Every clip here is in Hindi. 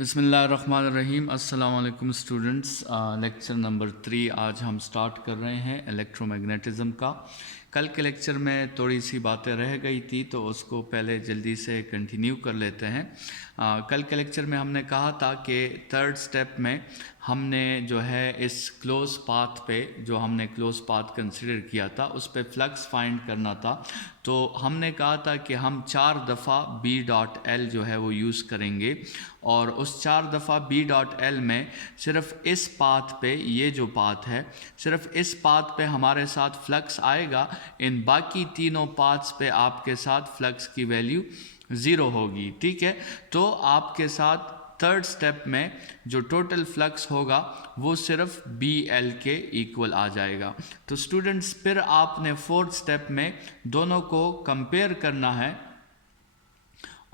बिस्मिल्लाहिर्रहमानिर्रहीम। अस्सलाम वालेकुम स्टूडेंट्स। लेक्चर नंबर 3 आज हम स्टार्ट कर रहे हैं इलेक्ट्रोमैग्नेटिज़्म का। कल के लेक्चर में थोड़ी सी बातें रह गई थी तो उसको पहले जल्दी से कंटिन्यू कर लेते हैं। कल के लेक्चर में हमने कहा था कि थर्ड स्टेप में हमने जो है इस क्लोज पाथ पे, जो हमने क्लोज पाथ कंसिडर किया था, उस पे फ्लक्स फाइंड करना था। तो हमने कहा था कि हम 4 दफ़ा B.L जो है वो यूज़ करेंगे और उस 4 दफ़ा B.L में सिर्फ इस पाथ पे, ये जो पाथ है, सिर्फ इस पाथ पे हमारे साथ फ्लक्स आएगा। इन बाकी तीनों पाथ्स पे आपके साथ फ्लक्स की वैल्यू 0 होगी। ठीक है, तो आपके साथ थर्ड स्टेप में जो टोटल फ्लक्स होगा वो सिर्फ BL के इक्वल आ जाएगा। तो स्टूडेंट्स फिर आपने फोर्थ स्टेप में दोनों को कंपेयर करना है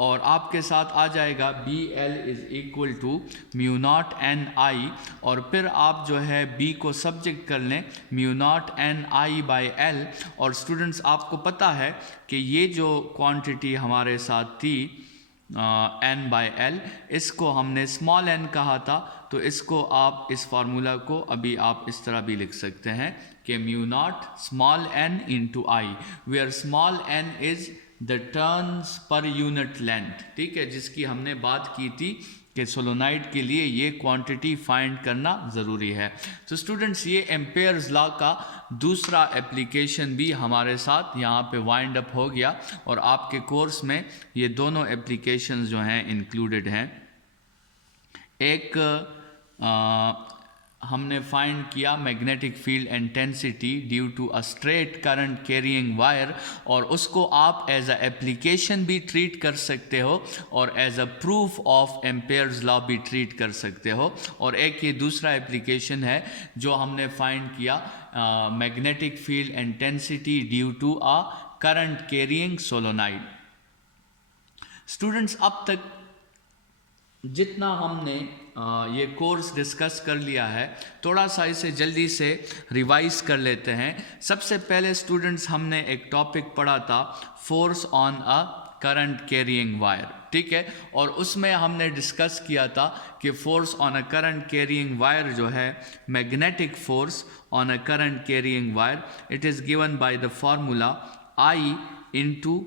और आपके साथ आ जाएगा BL is equal to mu nought NI, और फिर आप जो है B को सब्जेक्ट कर लें mu nought NI by L। और स्टूडेंट्स आपको पता है कि ये जो क्वांटिटी हमारे साथ थी N बाई L, इसको हमने स्मॉल n कहा था, तो इसको आप इस फार्मूला को अभी आप इस तरह भी लिख सकते हैं कि mu nought small n into I, where small n is the turns per unit length. ठीक है, जिसकी हमने बात की थी कि सोलोनाइड के लिए ये क्वांटिटी फाइंड करना ज़रूरी है। तो स्टूडेंट्स ये एम्पेयर्स लॉ का दूसरा एप्लीकेशन भी हमारे साथ यहाँ पे वाइंड अप हो गया और आपके कोर्स में ये दोनों एप्लीकेशंस जो हैं इंक्लूडेड हैं। एक हमने फाइंड किया magnetic field intensity due to a straight current carrying wire, और उसको आप एज अ एप्लीकेशन भी ट्रीट कर सकते हो और as a proof of Ampere's law भी ट्रीट कर सकते हो। और एक ये दूसरा एप्लीकेशन है जो हमने फाइंड किया magnetic field intensity due to a current carrying solenoid. Students अब तक जितना हमने ये कोर्स डिस्कस कर लिया है, थोड़ा सा इसे जल्दी से रिवाइज कर लेते हैं। सबसे पहले स्टूडेंट्स हमने एक टॉपिक पढ़ा था force on a current carrying wire. ठीक है, और उसमें हमने डिस्कस किया था कि force on a current carrying wire जो है magnetic force on a current carrying wire, it is given by the formula I into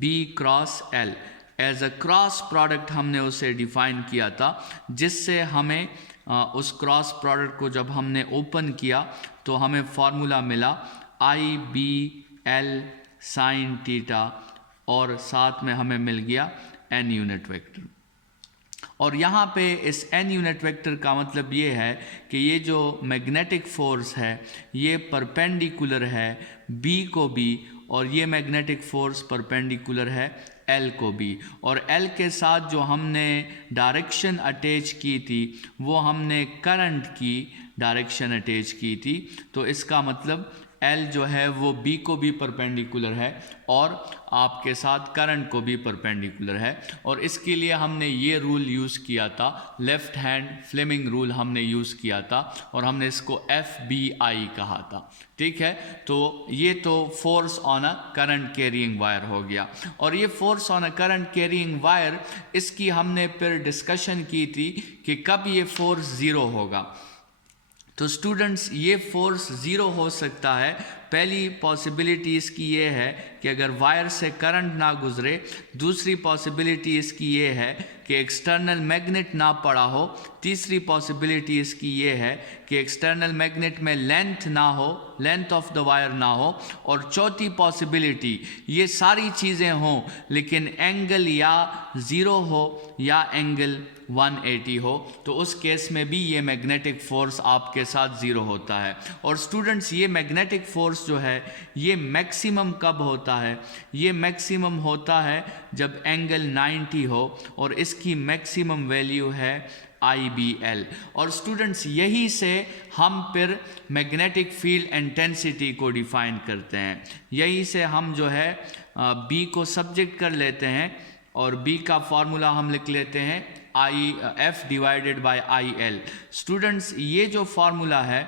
B cross L। As a cross product हमने उसे डिफाइन किया था, जिससे हमें उस क्रॉस प्रोडक्ट को जब हमने ओपन किया तो हमें फार्मूला मिला IBL साइन थीटा, और साथ में हमें मिल गया N यूनिट वेक्टर। और यहाँ पे इस N यूनिट वेक्टर का मतलब ये है कि ये जो मैग्नेटिक फोर्स है ये परपेंडिकुलर है B को भी, और ये मैग्नेटिक फोर्स परपेंडिकुलर है L को भी। और L के साथ जो हमने डायरेक्शन अटैच की थी वो हमने करंट की डायरेक्शन अटैच की थी। तो इसका मतलब L जो है वो B को भी परपेंडिकुलर है और आपके साथ करंट को भी परपेंडिकुलर है। और इसके लिए हमने ये रूल यूज़ किया था, लेफ़्ट हैंड फ्लेमिंग रूल हमने यूज़ किया था और हमने इसको FBI कहा था। ठीक है, तो ये तो force on a current carrying wire हो गया। और ये force on a current carrying wire, इसकी हमने फिर डिस्कशन की थी कि कब ये फोर्स ज़ीरो होगा। तो स्टूडेंट्स ये फोर्स ज़ीरो हो सकता है, पहली पॉसिबिलिटी इसकी ये है कि अगर वायर से करंट ना गुजरे। दूसरी पॉसिबिलिटी इसकी ये है कि एक्सटर्नल मैग्नेट ना पड़ा हो। तीसरी पॉसिबिलिटी इसकी ये है कि एक्सटर्नल मैग्नेट में लेंथ ना हो, लेंथ ऑफ द वायर ना हो। और चौथी पॉसिबिलिटी ये सारी चीज़ें हों लेकिन एंगल या ज़ीरो हो या एंगल 180 हो, तो उस केस में भी ये मैग्नेटिक फोर्स आपके साथ ज़ीरो होता है। और स्टूडेंट्स ये मैग्नेटिक फोर्स जो है ये मैक्सिमम कब होता है? ये मैक्सिमम होता है जब एंगल 90 हो, और इसकी मैक्सिमम वैल्यू है IBL। और स्टूडेंट्स यही से हम फिर मैग्नेटिक फील्ड इंटेंसिटी को डिफाइन करते हैं। यही से हम जो है B को सब्जेक्ट कर लेते हैं और B का फार्मूला हम लिख लेते हैं F divided by IL। Students ये जो फार्मूला है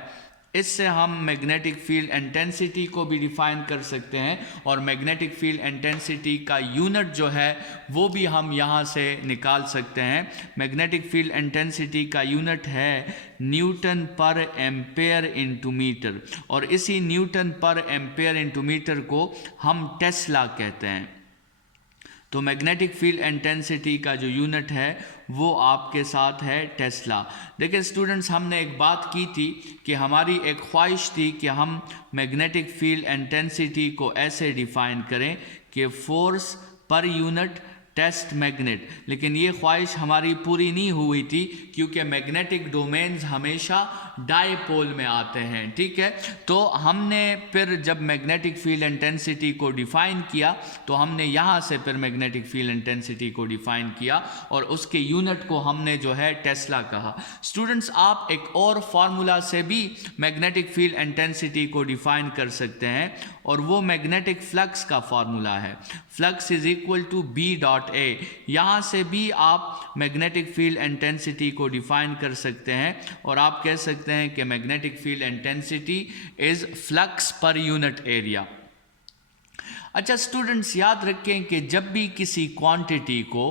इससे हम मैग्नेटिक फील्ड इंटेंसिटी को भी डिफाइन कर सकते हैं, और मैग्नेटिक फील्ड इंटेंसिटी का यूनिट जो है वो भी हम यहाँ से निकाल सकते हैं। मैग्नेटिक फील्ड इंटेंसिटी का यूनिट है newton per ampere into metre, और इसी Newton per ampere into metre को हम टेस्ला कहते हैं। तो मैग्नेटिक फील्ड इंटेंसिटी का जो यूनिट है वो आपके साथ है टेस्ला। देखिए स्टूडेंट्स, हमने एक बात की थी कि हमारी एक ख्वाहिश थी कि हम मैग्नेटिक फील्ड इंटेंसिटी को ऐसे डिफाइन करें कि force per unit test magnet, लेकिन ये ख्वाहिश हमारी पूरी नहीं हुई थी क्योंकि मैग्नेटिक डोमेन्स हमेशा डायपोल में आते हैं। ठीक है, तो हमने फिर जब मैग्नेटिक फील्ड इंटेंसिटी को डिफाइन किया तो हमने यहाँ से फिर मैग्नेटिक फील्ड इंटेंसिटी को डिफाइन किया और उसके यूनिट को हमने जो है टेस्ला कहा। स्टूडेंट्स, आप एक और फार्मूला से भी मैग्नेटिक फील्ड इंटेंसिटी को डिफाइन कर सकते हैं, और वो मैग्नेटिक फ्लक्स का फार्मूला है। Flux is equal to B dot A. यहाँ से भी आप मैग्नेटिक फील्ड इंटेंसिटी को डिफाइन कर सकते हैं, और आप कह सकते हैं कि magnetic field intensity is flux per unit area. अच्छा स्टूडेंट्स, याद रखें कि जब भी किसी क्वांटिटी को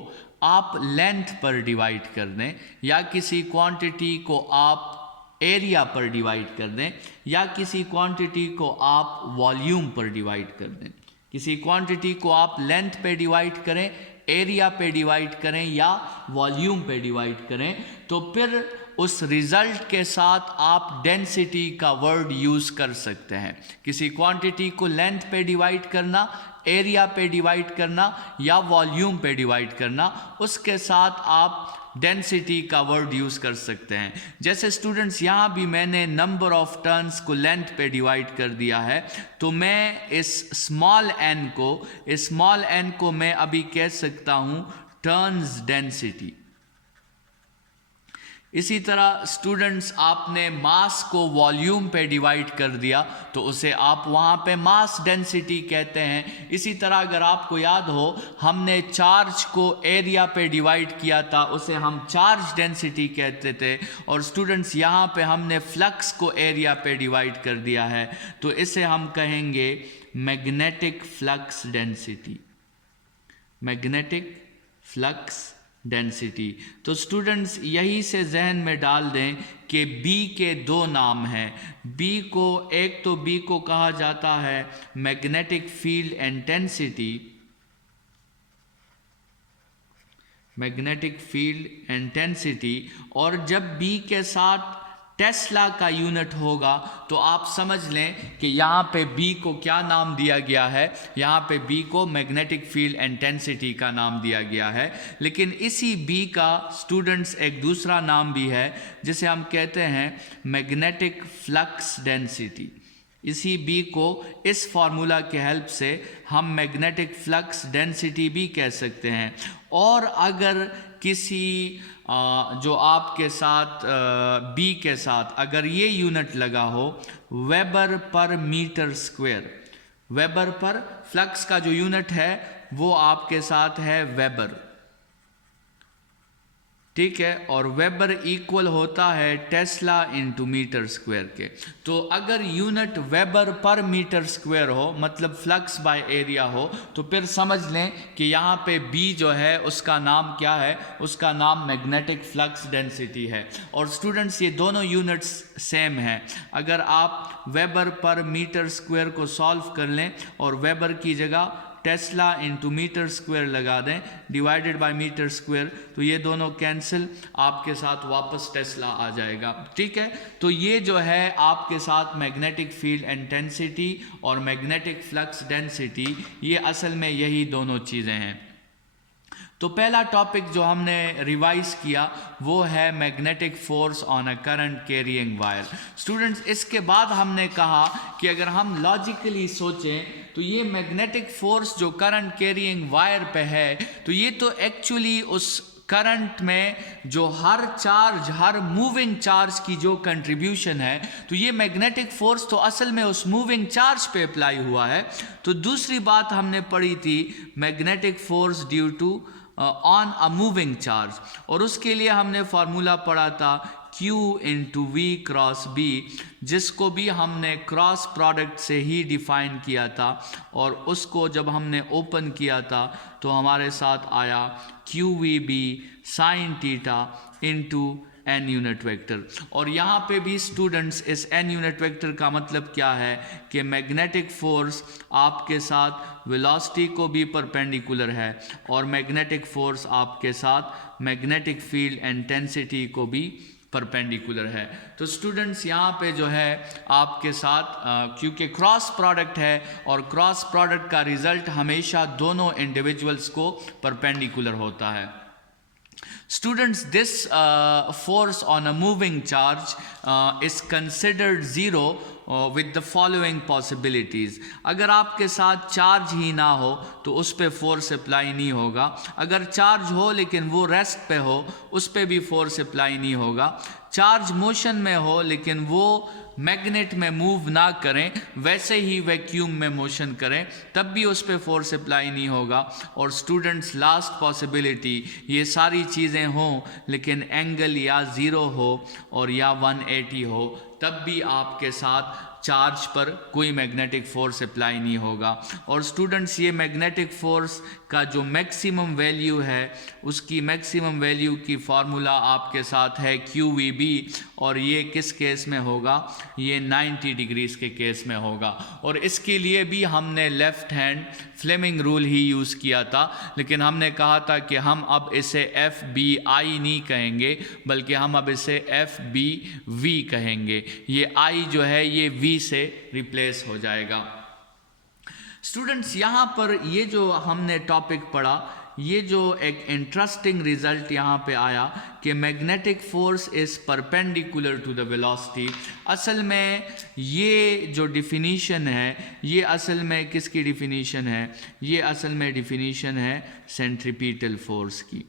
आप लेंथ पर डिवाइड कर दें, या किसी क्वांटिटी को आप एरिया पर डिवाइड कर दें, या किसी क्वांटिटी को आप वॉल्यूम पर डिवाइड कर दें, किसी क्वांटिटी को आप लेंथ पे डिवाइड करें, एरिया पे डिवाइड करें या वॉल्यूम पे डिवाइड करें, तो फिर उस रिजल्ट के साथ आप डेंसिटी का वर्ड यूज़ कर सकते हैं। किसी क्वांटिटी को लेंथ पे डिवाइड करना, एरिया पे डिवाइड करना या वॉल्यूम पे डिवाइड करना, उसके साथ आप डेंसिटी का वर्ड यूज़ कर सकते हैं। जैसे स्टूडेंट्स, यहाँ भी मैंने नंबर ऑफ टर्न्स को लेंथ पे डिवाइड कर दिया है, तो मैं इस स्मॉल एन को मैं अभी कह सकता हूँ टर्न्स डेंसिटी। इसी तरह स्टूडेंट्स, आपने मास को वॉल्यूम पे डिवाइड कर दिया तो उसे आप वहाँ पे मास डेंसिटी कहते हैं। इसी तरह अगर आपको याद हो, हमने चार्ज को एरिया पे डिवाइड किया था, उसे हम चार्ज डेंसिटी कहते थे। और स्टूडेंट्स, यहाँ पे हमने फ्लक्स को एरिया पे डिवाइड कर दिया है, तो इसे हम कहेंगे magnetic flux density, magnetic flux density. तो स्टूडेंट्स, यही से जहन में डाल दें कि बी के दो नाम हैं। एक तो बी को कहा जाता है magnetic field intensity, magnetic field intensity, और जब बी के साथ टेस्ला का यूनिट होगा तो आप समझ लें कि यहाँ पे बी को क्या नाम दिया गया है, यहाँ पे बी को मैग्नेटिक फील्ड इंटेंसिटी का नाम दिया गया है। लेकिन इसी बी का स्टूडेंट्स एक दूसरा नाम भी है जिसे हम कहते हैं मैग्नेटिक फ्लक्स डेंसिटी। इसी बी को इस फार्मूला के हेल्प से हम मैग्नेटिक फ्लक्स डेंसिटी भी कह सकते हैं। और अगर किसी जो आपके साथ बी के साथ अगर ये यूनिट लगा हो weber per metre square, weber per flux का जो यूनिट है वो आपके साथ है वेबर, ठीक है, और वेबर इक्वल होता है टेस्ला इंटू मीटर स्क्वायर के। तो अगर unit weber per metre square हो, मतलब फ्लक्स बाय एरिया हो, तो फिर समझ लें कि यहाँ पे बी जो है उसका नाम क्या है, उसका नाम मैग्नेटिक फ्लक्स डेंसिटी है। और स्टूडेंट्स, ये दोनों यूनिट्स सेम हैं। अगर आप वेबर पर मीटर स्क्वायर को सॉल्व कर लें और वेबर की जगह टेस्ला इंटू मीटर स्क्वायर लगा दें डिवाइडेड बाय मीटर स्क्वायर, तो ये दोनों कैंसिल, आपके साथ वापस टेस्ला आ जाएगा। ठीक है, तो ये जो है आपके साथ मैग्नेटिक फील्ड इंटेंसिटी और मैग्नेटिक फ्लक्स डेंसिटी, ये असल में यही दोनों चीज़ें हैं। तो पहला टॉपिक जो हमने रिवाइज किया वो है magnetic force on a current carrying wire. Students, इसके बाद हमने कहा कि अगर हम लॉजिकली सोचें तो ये मैग्नेटिक फोर्स जो करंट कैरिंग वायर पे है, तो ये तो एक्चुअली उस करंट में जो हर मूविंग चार्ज की जो कंट्रीब्यूशन है, तो ये मैग्नेटिक फोर्स तो असल में उस मूविंग चार्ज पे अप्लाई हुआ है। तो दूसरी बात हमने पढ़ी थी magnetic force due to on a moving charge, और उसके लिए हमने फार्मूला पढ़ा था Q into V cross B, जिसको भी हमने क्रॉस प्रोडक्ट से ही डिफाइन किया था, और उसको जब हमने ओपन किया था तो हमारे साथ आया Q V B sine theta into N unit vector. और यहाँ पे भी स्टूडेंट्स इस एन यूनिट वेक्टर का मतलब क्या है कि मैग्नेटिक फोर्स आपके साथ वेलोसिटी को भी परपेंडिकुलर है, और मैग्नेटिक फोर्स आपके साथ मैग्नेटिक फील्ड इंटेंसिटी को भी परपेंडिकुलर है। तो स्टूडेंट्स यहाँ पे जो है आपके साथ क्योंकि क्रॉस प्रोडक्ट है, और क्रॉस प्रोडक्ट का रिजल्ट हमेशा दोनों इंडिविजुअल्स को परपेंडिकुलर होता है। Students, this force on a moving charge is considered zero with the following possibilities. अगर आपके साथ चार्ज ही ना हो तो उस पे फोर्स अप्लाई नहीं होगा, अगर चार्ज हो लेकिन वो रेस्ट पे हो उस पे भी फोर्स अप्लाई नहीं होगा, चार्ज मोशन में हो लेकिन वो मैग्नेट में मूव ना करें, वैसे ही वैक्यूम में मोशन करें, तब भी उस पर फोर्स अप्लाई नहीं होगा। और स्टूडेंट्स, लास्ट पॉसिबिलिटी, ये सारी चीज़ें हों लेकिन एंगल या ज़ीरो हो और या 180 हो, तब भी आपके साथ चार्ज पर कोई मैग्नेटिक फोर्स अप्लाई नहीं होगा। और स्टूडेंट्स, ये मैग्नेटिक फोर्स का जो मैक्सिमम वैल्यू है उसकी मैक्सिमम वैल्यू की फार्मूला आपके साथ है QVB, और ये किस केस में होगा, ये 90 डिग्रीज के केस में होगा। और इसके लिए भी हमने लेफ्ट हैंड फ्लेमिंग रूल ही यूज़ किया था, लेकिन हमने कहा था कि हम अब इसे FBI नहीं कहेंगे बल्कि हम अब इसे FBV कहेंगे। ये I जो है ये V से रिप्लेस हो जाएगा। स्टूडेंट्स, यहाँ पर ये जो हमने टॉपिक पढ़ा, ये जो एक इंटरेस्टिंग रिजल्ट यहाँ पे आया कि magnetic force is perpendicular to the velocity, असल में ये जो डिफिनीशन है ये असल में किसकी डिफिनीशन है, ये असल में डिफिनीशन है सेंट्रीपिटल फोर्स की।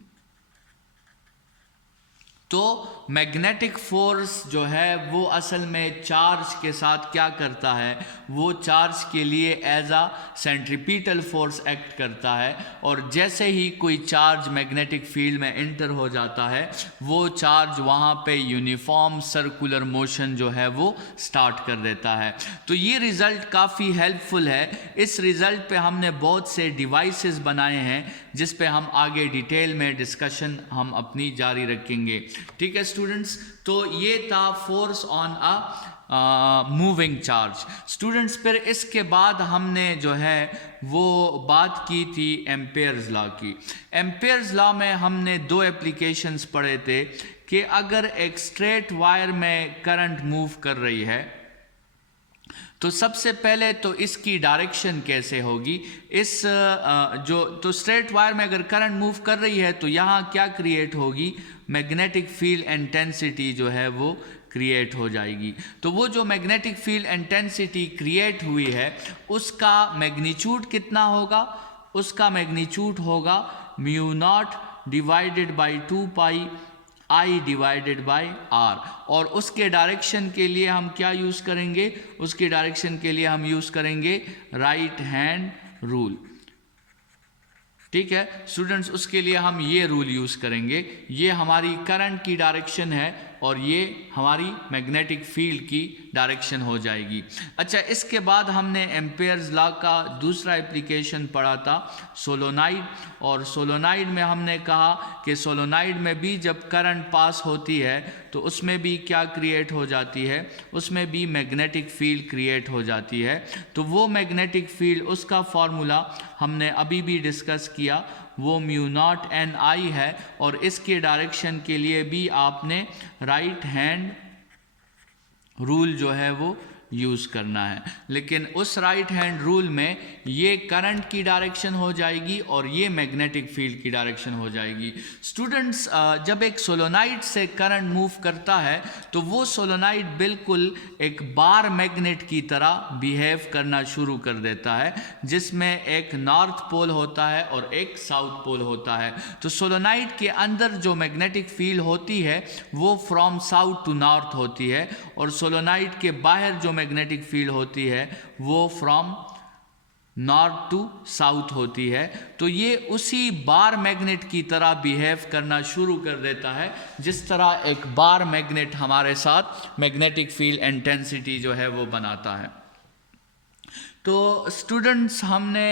तो मैग्नेटिक फोर्स जो है वो असल में चार्ज के साथ क्या करता है, वो चार्ज के लिए एज आ सेंट्रीपिटल फोर्स एक्ट करता है, और जैसे ही कोई चार्ज मैग्नेटिक फील्ड में एंटर हो जाता है वो चार्ज वहाँ पे यूनिफॉर्म सर्कुलर मोशन जो है वो स्टार्ट कर देता है। तो ये रिज़ल्ट काफ़ी हेल्पफुल है। इस रिज़ल्ट पे हमने बहुत से डिवाइसेस बनाए हैं जिस पे हम आगे डिटेल में डिस्कशन हम अपनी जारी रखेंगे। ठीक है स्टूडेंट्स, तो ये था force on a moving charge. Students, फिर इसके बाद हमने जो है वो बात की थी एम्पेयर्स लॉ की। एम्पेयर्स लॉ में हमने दो एप्लीकेशंस पढ़े थे कि अगर एक स्ट्रेट वायर में करंट मूव कर रही है तो सबसे पहले तो इसकी डायरेक्शन कैसे होगी, इस तो स्ट्रेट वायर में अगर करंट मूव कर रही है तो यहाँ क्या क्रिएट होगी, मैग्नेटिक फील्ड इंटेंसिटी जो है वो क्रिएट हो जाएगी। तो वो जो मैग्नेटिक फील्ड इंटेंसिटी क्रिएट हुई है उसका मैग्नीट्यूड कितना होगा, उसका मैग्नीट्यूड होगा mu naught divided by 2 pi I divided by R। और उसके डायरेक्शन के लिए हम क्या यूज़ करेंगे, उसकी डायरेक्शन के लिए हम यूज़ करेंगे राइट हैंड रूल। ठीक है स्टूडेंट्स, उसके लिए हम ये रूल यूज़ करेंगे। ये हमारी करंट की डायरेक्शन है और ये हमारी मैग्नेटिक फील्ड की डायरेक्शन हो जाएगी। अच्छा, इसके बाद हमने एम्पेयर्स लॉ का दूसरा एप्लीकेशन पढ़ा था सोलोनाइड, और सोलोनाइड में हमने कहा कि सोलोनाइड में भी जब करंट पास होती है तो उसमें भी क्या क्रिएट हो जाती है, उसमें भी मैग्नेटिक फील्ड क्रिएट हो जाती है। तो वो मैग्नेटिक फील्ड, उसका फॉर्मूला हमने अभी भी डिस्कस किया, वो म्यू नॉट एन आई है, और इसके डायरेक्शन के लिए भी आपने राइट हैंड रूल जो है वो यूज़ करना है। लेकिन उस राइट हैंड रूल में ये करंट की डायरेक्शन हो जाएगी और ये मैग्नेटिक फील्ड की डायरेक्शन हो जाएगी। स्टूडेंट्स, जब एक सोलोनाइड से करंट मूव करता है तो वो सोलोनाइड बिल्कुल एक बार मैग्नेट की तरह बिहेव करना शुरू कर देता है, जिसमें एक नॉर्थ पोल होता है और एक साउथ पोल होता है। तो सोलोनाइड के अंदर जो मैग्नेटिक फील्ड होती है वो फ्रॉम साउथ टू नॉर्थ होती है, और सोलोनाइड के बाहर जो मैग्नेटिक फील्ड होती है वो फ्रॉम नॉर्थ टू साउथ होती है, तो ये उसी बार मैग्नेट की तरह बिहेव करना शुरू कर देता है जिस तरह एक बार मैग्नेट हमारे साथ मैग्नेटिक फील्ड इंटेंसिटी जो है वो बनाता है। तो स्टूडेंट्स, हमने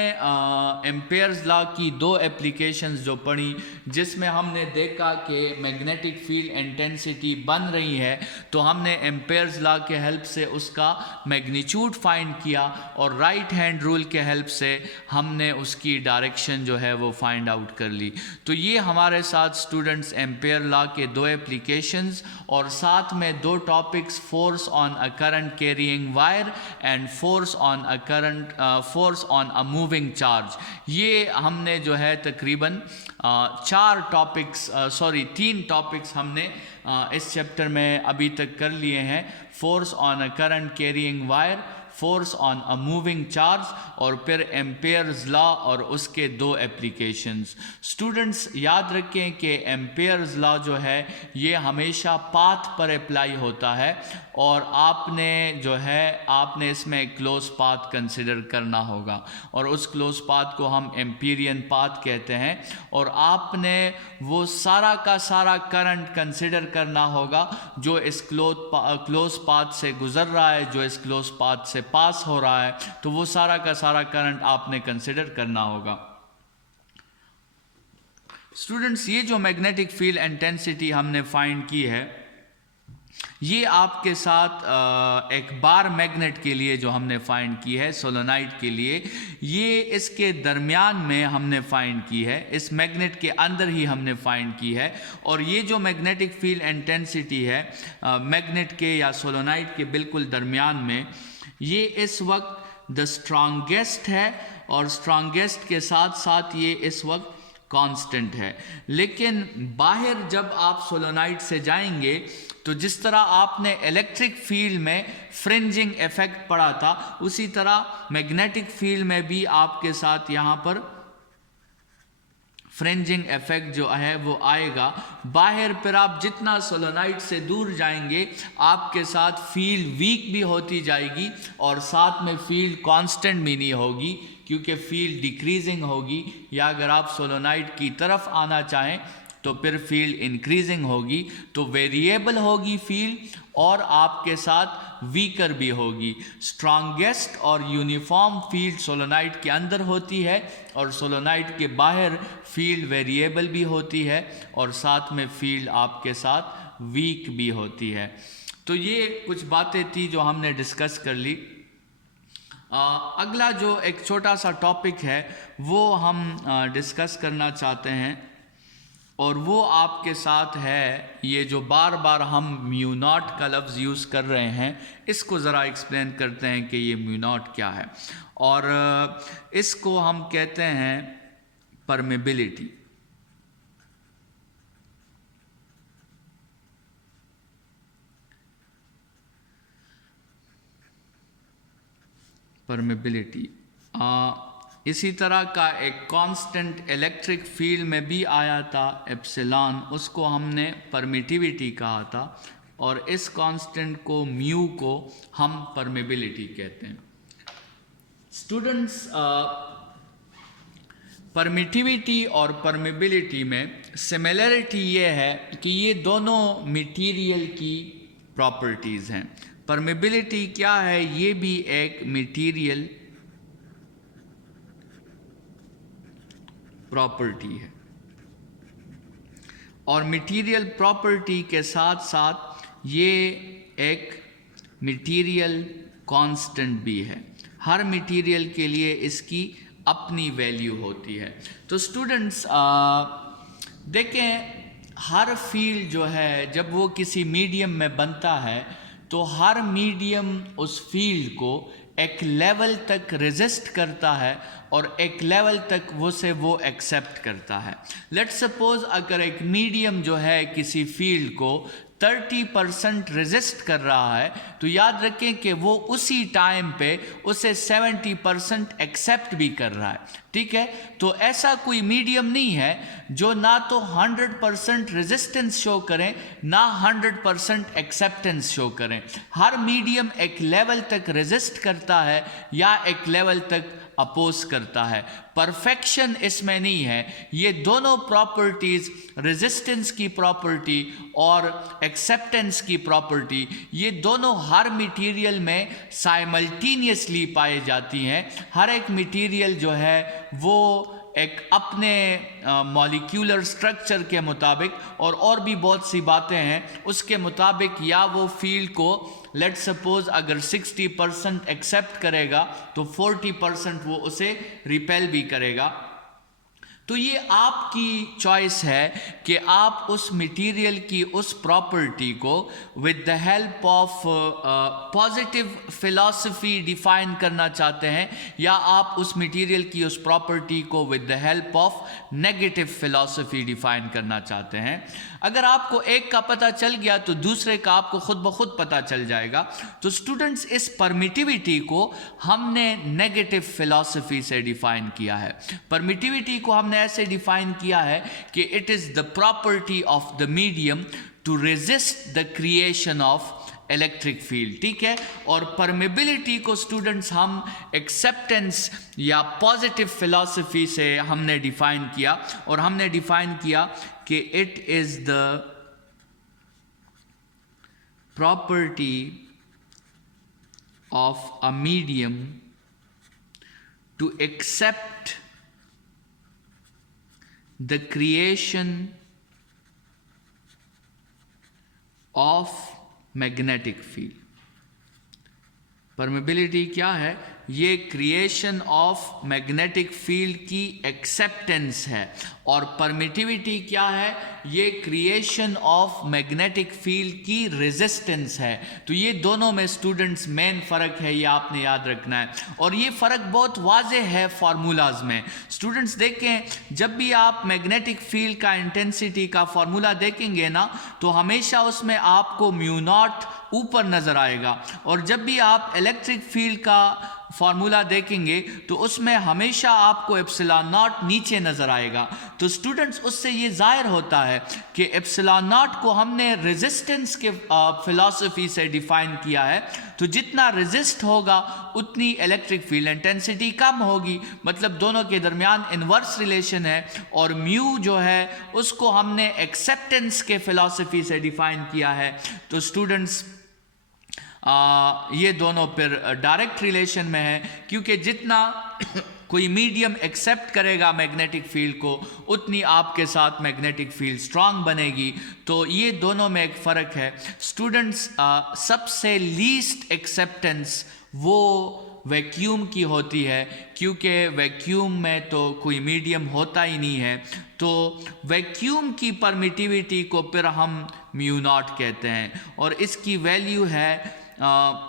एम्पेयर्स लॉ की दो एप्लीकेशंस जो पढ़ी, जिसमें हमने देखा कि मैग्नेटिक फील्ड इंटेंसिटी बन रही है, तो हमने एम्पेयर्स लॉ के हेल्प से उसका मैग्नीट्यूड फाइंड किया और राइट हैंड रूल के हेल्प से हमने उसकी डायरेक्शन जो है वो फाइंड आउट कर ली। तो ये हमारे साथ स्टूडेंट्स एम्पेयर लॉ के दो एप्लीकेशंस और साथ में दो topics, force on a current carrying wire and force on a force on a moving charge, ये हमने जो है तकरीबन तीन टॉपिक्स हमने इस चैप्टर में अभी तक कर लिए हैं। Force on a current carrying wire, force on a moving charge और फिर एम्पेयर्स लॉ और उसके दो एप्लीकेशंस। स्टूडेंट्स याद रखें कि एम्पेयर्स लॉ जो है ये हमेशा पाथ पर अप्लाई होता है और आपने इसमें एक क्लोज पाथ कंसिडर करना होगा और उस क्लोज पाथ को हम एम्पीरियन पाथ कहते हैं और आपने वो सारा का सारा करंट कंसिडर करना होगा जो इस क्लोज पाथ से गुजर रहा है, जो इस क्लोज पाथ से पास हो रहा है, तो वो सारा का सारा करंट आपने कंसिडर करना होगा। स्टूडेंट्स, ये जो मैग्नेटिक फील्ड इंटेंसिटी हमने फाइंड की है, ये आपके साथ एक बार मैग्नेट के लिए जो हमने फाइंड की है, सोलोनाइड के लिए, ये इसके दरमियान में हमने फाइंड की है, इस मैग्नेट के अंदर ही हमने फाइंड की है। और ये जो मैग्नेटिक फील्ड इंटेंसिटी है मैग्नेट के या सोलोनाइड के बिल्कुल दरमियान में, ये इस वक्त द स्ट्रॉन्गेस्ट है और स्ट्रॉन्गेस्ट के साथ साथ ये इस वक्त कांस्टेंट है। लेकिन बाहर जब आप सोलोनाइड से जाएंगे तो जिस तरह आपने इलेक्ट्रिक फील्ड में फ्रिंजिंग इफेक्ट पढ़ा था, उसी तरह मैग्नेटिक फील्ड में भी आपके साथ यहाँ पर फ्रिंजिंग इफेक्ट जो है वो आएगा। बाहर फिर आप जितना सोलोनाइड से दूर जाएंगे आपके साथ फील्ड वीक भी होती जाएगी और साथ में फील्ड कांस्टेंट भी नहीं होगी, क्योंकि फील्ड डिक्रीजिंग होगी, या अगर आप सोलोनाइड की तरफ आना चाहें तो फिर फील्ड इंक्रीजिंग होगी। तो वेरिएबल होगी फील्ड और आपके साथ वीकर भी होगी। स्ट्रॉन्गेस्ट और यूनिफॉर्म फील्ड सोलोनाइड के अंदर होती है और सोलोनाइड के बाहर फील्ड वेरिएबल भी होती है और साथ में फील्ड आपके साथ वीक भी होती है। तो ये कुछ बातें थी जो हमने डिस्कस कर ली। अगला जो एक छोटा सा टॉपिक है वो हम डिस्कस करना चाहते हैं और वो आपके साथ है, ये जो बार बार हम म्यू नॉट का लफ्ज़ यूज़ कर रहे हैं, इसको ज़रा एक्सप्लेन करते हैं कि ये म्यू नॉट क्या है। और इसको हम कहते हैं परमेबिलिटी। परमेबिलिटी इसी तरह का एक कांस्टेंट इलेक्ट्रिक फील्ड में भी आया था एप्सिलॉन, उसको हमने परमिटिविटी कहा था और इस कांस्टेंट को म्यू को हम परमेबिलिटी कहते हैं। स्टूडेंट्स, परमिटिविटी और परमेबिलिटी में सिमिलरिटी ये है कि ये दोनों मटेरियल की प्रॉपर्टीज़ हैं। परमेबिलिटी क्या है? ये भी एक मटेरियल प्रॉपर्टी है और मटेरियल प्रॉपर्टी के साथ साथ ये एक मटेरियल कांस्टेंट भी है। हर मटेरियल के लिए इसकी अपनी वैल्यू होती है। तो स्टूडेंट्स देखें, हर फील्ड जो है जब वो किसी मीडियम में बनता है तो हर मीडियम उस फील्ड को एक लेवल तक रेजिस्ट करता है और एक लेवल तक वो एक्सेप्ट करता है। लेट्स सपोज अगर एक मीडियम जो है किसी फील्ड को 30% रेजिस्ट कर रहा है तो याद रखें कि वो उसी टाइम पे उसे 70% एक्सेप्ट भी कर रहा है। ठीक है, तो ऐसा कोई मीडियम नहीं है जो ना तो 100% रेजिस्टेंस शो करें ना 100% एक्सेप्टेंस शो करें। हर मीडियम एक लेवल तक रेजिस्ट करता है या एक लेवल तक अपोज करता है। परफेक्शन इसमें नहीं है। ये दोनों प्रॉपर्टीज, रेजिस्टेंस की प्रॉपर्टी और एक्सेप्टेंस की प्रॉपर्टी, ये दोनों हर मटेरियल में साइमल्टेनियसली पाई जाती हैं। हर एक मटेरियल जो है वो एक अपने मॉलिक्यूलर स्ट्रक्चर के मुताबिक और भी बहुत सी बातें हैं उसके मुताबिक, या वो फील्ड को लेट सपोज अगर 60% एक्सेप्ट करेगा तो 40% वो उसे रिपेल भी करेगा। तो ये आपकी चॉइस है कि आप उस मटेरियल की उस प्रॉपर्टी को with the help of positive philosophy define करना चाहते हैं, या आप उस मटेरियल की उस प्रॉपर्टी को with the help of negative philosophy define करना चाहते हैं। अगर आपको एक का पता चल गया तो दूसरे का आपको खुद ब खुद पता चल जाएगा। तो स्टूडेंट्स, इस परमिटिविटी को हमने नेगेटिव फिलॉसफी से डिफाइन किया है। परमिटिविटी को हमने ऐसे डिफाइन किया है कि it is the property of the medium to resist the creation of electric field, ठीक है। और परमेबिलिटी को स्टूडेंट्स हम एक्सेप्टेंस या पॉजिटिव फिलॉसफी से हमने डिफाइन किया, और हमने डिफाइन किया कि it is the property of a medium to accept the creation of magnetic field. Permeability क्या है? ये क्रिएशन ऑफ मैग्नेटिक फील्ड की एक्सेप्टेंस है। और परमिटिविटी क्या है? ये क्रिएशन ऑफ मैग्नेटिक फील्ड की रेजिस्टेंस है। तो ये दोनों में स्टूडेंट्स मेन फ़र्क है, ये आपने याद रखना है। और ये फ़र्क बहुत वाज़ेह है फार्मूलाज में। स्टूडेंट्स देखें, जब भी आप मैग्नेटिक फील्ड का इंटेंसिटी का फार्मूला देखेंगे ना, तो हमेशा उसमें आपको म्यू नॉट ऊपर नज़र आएगा, और जब भी आप इलेक्ट्रिक फील्ड का फार्मूला देखेंगे तो उसमें हमेशा आपको एप्सिलॉन नॉट नीचे नज़र आएगा। तो स्टूडेंट्स, उससे ये जाहिर होता है कि एप्सिलॉन नॉट को हमने रेजिस्टेंस के फिलॉसफी से डिफाइन किया है। तो जितना रेजिस्ट होगा उतनी इलेक्ट्रिक फील्ड इंटेंसिटी कम होगी, मतलब दोनों के दरमियान इन्वर्स रिलेशन है। और म्यू जो है उसको हमने एक्सेप्टेंस के फिलॉसफी से डिफाइन किया है। तो स्टूडेंट्स, ये दोनों फिर डायरेक्ट रिलेशन में है, क्योंकि जितना कोई मीडियम एक्सेप्ट करेगा मैग्नेटिक फील्ड को, उतनी आपके साथ मैग्नेटिक फील्ड स्ट्रांग बनेगी। तो ये दोनों में एक फ़र्क है। स्टूडेंट्स, सबसे लीस्ट एक्सेप्टेंस वो वैक्यूम की होती है, क्योंकि वैक्यूम में तो कोई मीडियम होता ही नहीं है। तो वैक्यूम की परमिटिविटी को फिर हम म्यू नॉट कहते हैं, और इसकी वैल्यू है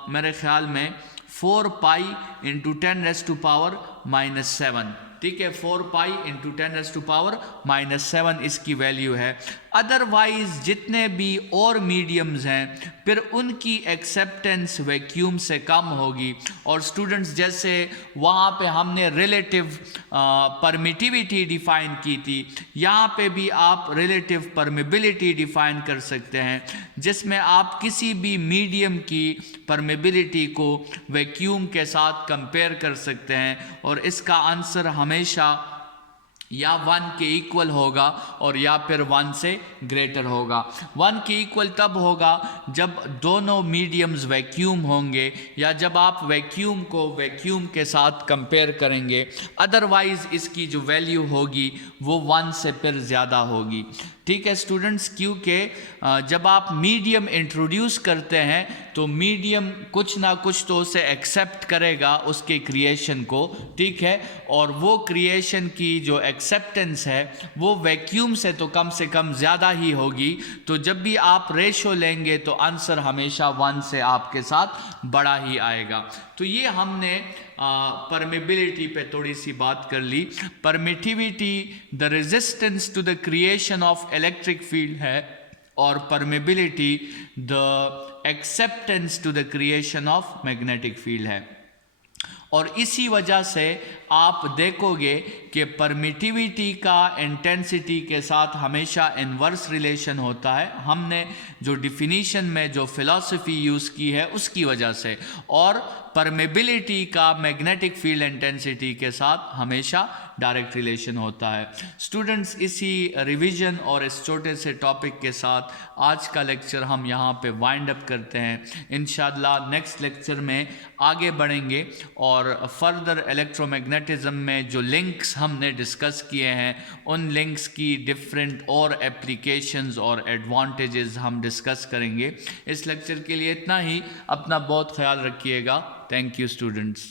मेरे ख्याल में 4 पाई इंटू 10⁻⁻⁷, ठीक है। 4 पाई इंटू 10⁻⁻⁷ इसकी वैल्यू है। अदरवाइज जितने भी और मीडियम्स हैं फिर उनकी एक्सेप्टेंस वैक्यूम से कम होगी। और स्टूडेंट्स, जैसे वहाँ पे हमने रिलेटिव परमिटिविटी डिफ़ाइन की थी, यहाँ पे भी आप रिलेटिव परमिबिलिटी डिफ़ाइन कर सकते हैं, जिसमें आप किसी भी मीडियम की परमिबिलिटी को वैक्यूम के साथ कंपेयर कर सकते हैं, और इसका आंसर हमेशा या 1 के इक्वल होगा और या फिर 1 से ग्रेटर होगा। 1 के इक्वल तब होगा जब दोनों मीडियम्स वैक्यूम होंगे, या जब आप वैक्यूम को वैक्यूम के साथ कंपेयर करेंगे। अदरवाइज इसकी जो वैल्यू होगी वो 1 से फिर ज़्यादा होगी, ठीक है स्टूडेंट्स। क्योंकि जब आप मीडियम इंट्रोड्यूस करते हैं तो मीडियम कुछ ना कुछ तो उसे एक्सेप्ट करेगा, उसके क्रिएशन को, ठीक है। और वो क्रिएशन की जो एक्सेप्टेंस है वो वैक्यूम से तो कम ज़्यादा ही होगी। तो जब भी आप रेशो लेंगे तो आंसर हमेशा 1 से आपके साथ बड़ा ही आएगा। तो ये हमने परमिबिलिटी पे थोड़ी सी बात कर ली। Permittivity the resistance to the creation of electric field है, और permeability the acceptance to the creation of magnetic field है। और इसी वजह से आप देखोगे कि परमिटिविटी का इंटेंसिटी के साथ हमेशा इन्वर्स रिलेशन होता है। हमने जो डिफिनीशन में जो फिलॉसफी यूज़ की है उसकी वजह से, और परमेबिलिटी का मैग्नेटिक फील्ड इंटेंसिटी के साथ हमेशा डायरेक्ट रिलेशन होता है। स्टूडेंट्स, इसी रिवीजन और इस छोटे से टॉपिक के साथ आज का लेक्चर हम यहाँ पे वाइंड अप करते हैं। इंशाल्लाह नेक्स्ट लेक्चर में आगे बढ़ेंगे और फर्दर इलेक्ट्रोमैग्नेटिज्म में जो लिंक्स हमने डिस्कस किए हैं उन लिंक्स की डिफरेंट और एप्लीकेशंस और एडवांटेजेस हम डिस्कस करेंगे। इस लेक्चर के लिए इतना ही। अपना बहुत ख्याल रखिएगा। Thank you students.